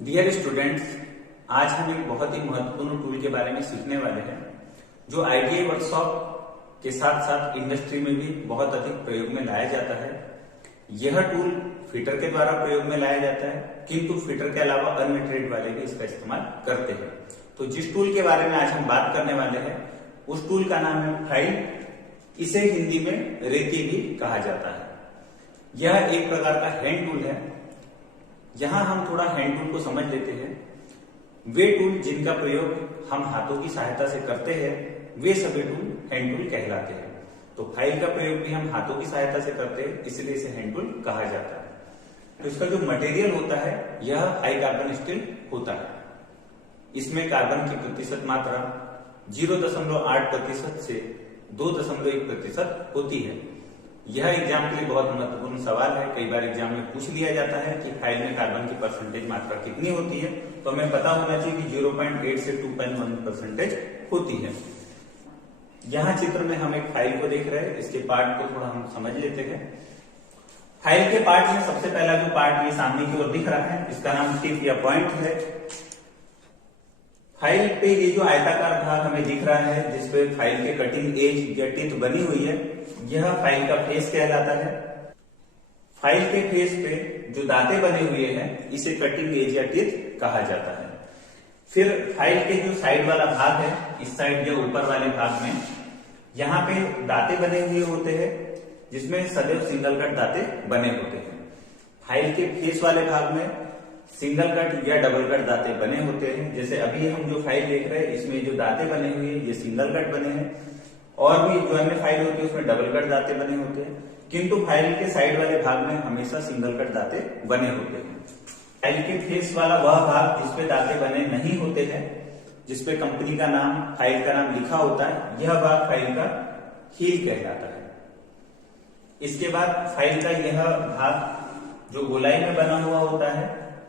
Dear students, आज हम एक बहुत ही महत्वपूर्ण टूल के बारे में सीखने वाले हैं जो आईटीआई वर्कशॉप के साथ साथ इंडस्ट्री में भी बहुत अधिक प्रयोग में लाया जाता है। यह टूल फिटर के द्वारा प्रयोग में लाया जाता है, किंतु फिटर के अलावा अन्य ट्रेड वाले भी इसका इस्तेमाल करते हैं। तो जिस टूल के बारे में आज हम बात करने वाले हैं उस टूल का नाम है फाइल। इसे हिंदी में रेती भी कहा जाता है। यह एक प्रकार का हैंड टूल है। यहां हम थोड़ा हैंड टूल को समझ लेते हैं। वे टूल जिनका प्रयोग हम हाथों की सहायता से करते हैं वे सभी टूल हैंड टूल कहलाते हैं। तो फाइल का प्रयोग भी हम हाथों की सहायता से करते हैं, इसलिए इसे हैंड टूल कहा जाता है। तो इसका जो मटेरियल होता है यह हाई कार्बन स्टील होता है। इसमें कार्बन की प्रतिशत मात्रा 0.8% से 2.1% होती है। यह एग्जाम के लिए बहुत महत्वपूर्ण सवाल है। कई बार एग्जाम में पूछ लिया जाता है कि फाइल में कार्बन की परसेंटेज मात्रा कितनी होती है, तो हमें पता होना चाहिए कि 0.8 से 2.1% होती है। यहाँ चित्र में हम एक फाइल को देख रहे हैं। इसके पार्ट को थोड़ा हम समझ लेते हैं। फाइल के पार्ट में सबसे पहला जो पार्ट ये सामने की ओर दिख रहा है, इसका नाम टिप या पॉइंट है। फाइल पे ये जो आयताकार भाग हमें दिख रहा है जिसपे फाइल के कटिंग एज या टिप बनी हुई है, यह फाइल का फेस कहलाता है। फाइल के फेस पे जो दांते बने हुए हैं इसे कटिंग एज या टिप कहा जाता है। फिर फाइल के जो साइड वाला भाग है, इस साइड या ऊपर वाले भाग में यहाँ पे दांते बने हुए होते हैं जिसमें सदैव सिंगल कट दांते बने होते हैं। फाइल के फेस वाले भाग में सिंगल कट या डबल कट दांते बने होते हैं। जैसे अभी हम जो फाइल देख रहे हैं इसमें जो दांते बने हुए हैं ये सिंगल कट बने हैं, और भी जो अन्य फाइल होती है उसमें डबल कट दांते बने होते हैं, किंतु फाइल के साइड वाले भाग में हमेशा सिंगल कट दांते बने होते हैं। फाइल के फेस वाला वह भाग जिसपे दांते बने नहीं होते हैं, जिसपे कंपनी का नाम, फाइल का नाम लिखा होता है, यह भाग फाइल का हील कहलाता है। इसके बाद फाइल का यह भाग जो गोलाई में बना हुआ होता है,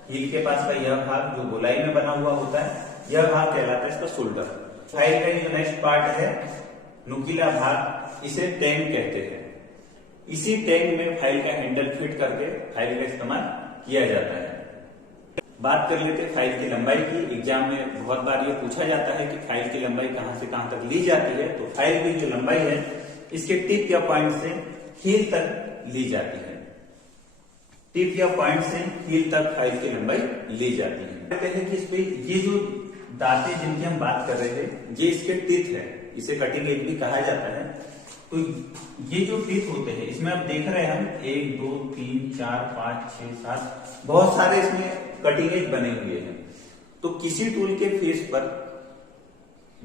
हील के पास का यह भाग जो गोलाई में बना हुआ होता है, यह भाग कहलाता है इसका शोल्डर। फाइल का जो नेक्स्ट पार्ट है नुकीला भाग, इसे टैंग कहते हैं। इसी टैंग में फाइल का हैंडल फिट करके फाइल का इस्तेमाल किया जाता है। बात कर लेते हैं फाइल की लंबाई की। एग्जाम में बहुत बार ये पूछा जाता है कि फाइल की लंबाई कहां से कहां तक ली जाती है। तो फाइल की जो लंबाई है इसके टिप या पॉइंट से हील तक ली जाती है। टिप या पॉइंट से हील तक फाइल की लंबाई ली जाती है। कहते हैं कि इसमें ये जो दांते जिनकी हम बात कर रहे हैं ये इसके टीथ है, इसे कटिंग एज भी कहा जाता है। तो ये जो टीथ होते हैं इसमें आप देख रहे हैं हम 1 2 3 4 5 6 7 बहुत सारे इसमें कटिंग एज बने हुए हैं। तो किसी टूल के फेस पर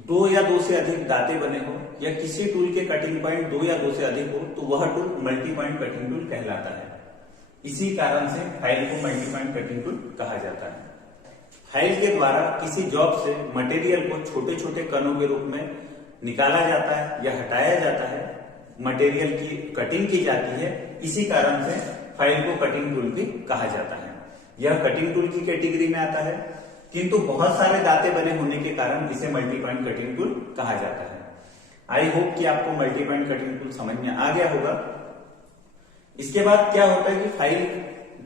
2 या 2 से अधिक दांते बने हो या किसी टूल के कटिंग पॉइंट 2 या 2 से अधिक हो तो वह tool multi point cutting tool कहलाता है। इसी कारण से फाइल को मल्टी पॉइंट कटिंग टूल कहा जाता है। फाइल के द्वारा किसी जॉब से मटेरियल को छोटे छोटे कणों के रूप में निकाला जाता है या हटाया जाता है, मटेरियल की कटिंग की जाती है। इसी कारण से फाइल को कटिंग टूल भी कहा जाता है। यह कटिंग टूल की कैटेगरी में आता है, किंतु बहुत सारे दांते बने होने के कारण इसे मल्टी पॉइंट कटिंग टूल कहा जाता है। आई होप कि आपको मल्टी पॉइंट कटिंग टूल समझ में आ गया होगा। इसके बाद क्या होता है कि फाइल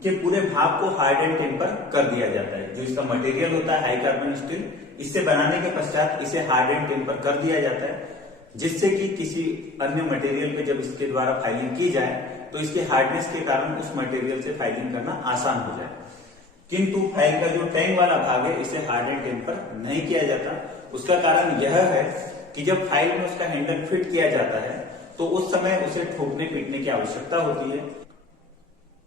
के पूरे भाग को हार्ड एंड टेम्पर कर दिया जाता है। जो इसका मटेरियल होता है हाई कार्बन स्टील, इससे बनाने के पश्चात इसे हार्ड एंड टेम्पर कर दिया जाता है, जिससे कि किसी अन्य मटेरियल पे जब इसके द्वारा फाइलिंग की जाए तो इसके हार्डनेस के कारण उस मटेरियल से फाइलिंग करना आसान हो जाए। किंतु फाइल का जो टैंग वाला भाग है इसे हार्ड एंड टेम्पर नहीं किया जाता। उसका कारण यह है कि जब फाइल में उसका हैंडल फिट किया जाता है तो उस समय उसे ठोकने पीटने की आवश्यकता होती है।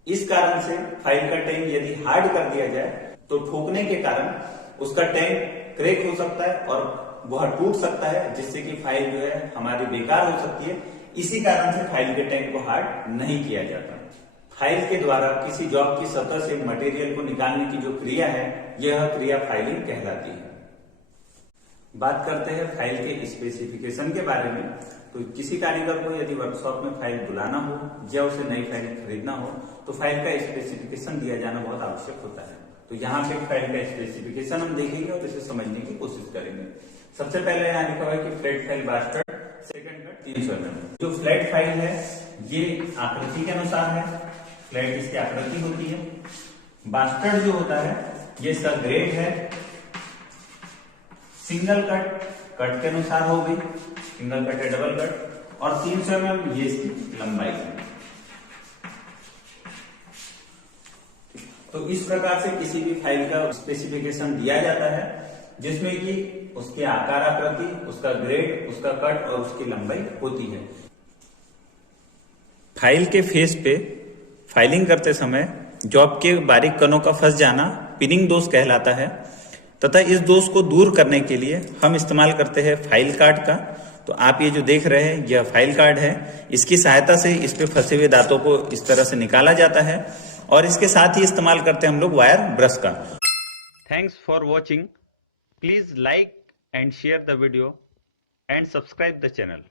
इस कारण से फाइल का टैंग यदि हार्ड कर दिया जाए तो ठोकने के कारण उसका टैंग क्रैक हो सकता है और वह टूट सकता है, जिससे कि फाइल जो है हमारी बेकार हो सकती है। इसी कारण से फाइल के टैंग को हार्ड नहीं किया जाता। फाइल के द्वारा किसी जॉब की सतह से मटेरियल को निकालने की जो क्रिया है यह क्रिया फाइलिंग कहलाती है। बात करते हैं फाइल के स्पेसिफिकेशन के बारे में। तो किसी कारीगर को यदि वर्कशॉप में फाइल बुलाना हो या उसे नई फाइल खरीदना हो तो फाइल का स्पेसिफिकेशन दिया जाना बहुत आवश्यक होता है। तो यहाँ पे फाइल का स्पेसिफिकेशन हम देखेंगे और इसे समझने की कोशिश करेंगे। सबसे पहले यहाँ लिखा हुआ है कि flat file bastard second cut 300 mm। जो फ्लैट फाइल है ये आकृति के अनुसार है। फ्लैट इसकी आकृति होती है। बास्टर्ड जो होता है ये इसका ग्रेड है। सिंगल कट, कट के अनुसार हो गई, सिंगल कट है, डबल कट, और 300 mm ये इसकी लंबाई है। तो इस प्रकार से किसी भी फाइल का स्पेसिफिकेशन दिया जाता है, जिसमें कि उसके आकार आकृति, उसका ग्रेड, उसका कट और उसकी लंबाई होती है। फाइल के फेस पे फाइलिंग करते समय जॉब के बारीक कणों का फंस जाना पिनिंग दोष कहलाता है, तथा इस दोष को दूर करने के लिए हम इस्तेमाल करते हैं फाइल कार्ड का। तो आप ये जो देख रहे हैं यह फाइल कार्ड है। इसकी सहायता से इस पे फंसे हुए दांतों को इस तरह से निकाला जाता है, और इसके साथ ही इस्तेमाल करते हैं हम लोग वायर ब्रश का। Thanks for watching. Please like and share the video and subscribe the channel.